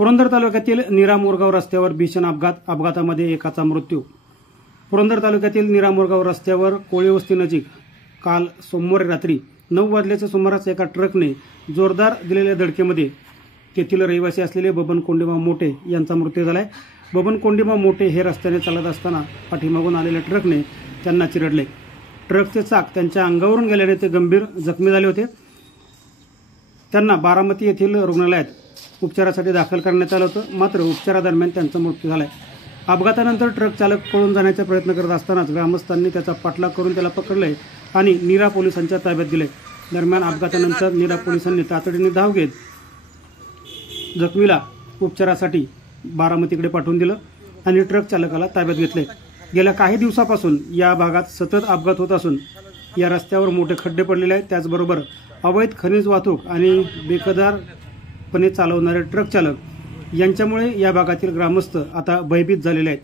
पुरंदर तालुक्यातील नीरा मोरगाव रस्त्यावर भीषण अपघातामध्ये एकाचा मृत्यू। पुरंदर तालुक्यातील नीरा मोरगाव रस्त्यावर कोळी वस्तीनजीक काल सोमवारी रात्री 9 वाजल्याच्या सुमारास एका ट्रकने जोरदार दिलेल्या धडकेमध्ये तेथील रहिवासी असलेले बबन कोंडीबा मोठे यांचा मृत्यू झालाय। बबन कोंडीबा मोठे हे रस्त्याने चालत असताना पाठीमागून आलेल्या ट्रकने त्यांना चिरडले। ट्रकचे चाक त्यांच्या अंगावरून गेल्याने ते गंभीर जखमी झाले होते। त्यांना बारामती येथील रुग्णालयात उपचारासाठी दाखल करण्यात आलं होतं, मात्र उपचारादरम्यान त्यांचा मृत्यू झालाय। अपघातानंतर ट्रक चालक पळून जाण्याचा प्रयत्न करत असतानाच ग्रामस्थांनी त्याचा पाठलाग करून त्याला पकडले आणि नीरा पोलिसांच्या ताब्यात दिले। दरम्यान अपघातानंतर नीरा पोलिसांनी तातडीने धाव घेत जखमीला उपचारासाठी बारामतीकडे पाठवून दिलं आणि ट्रक चालकाला ताब्यात घेतले। गेल्या काही दिवसापासून या भागात सतत अपघात होत असून या रस्त्यावर मोठे खड्डे पडलेले आहेत। त्याचबरोबर अवैध खनिज वाहतूक आणि बेकायदेशीरपणे चालवणारे ट्रक चालक यांच्यामुळे या भागातील ग्रामस्थ आता भयभीत झालेले आहेत।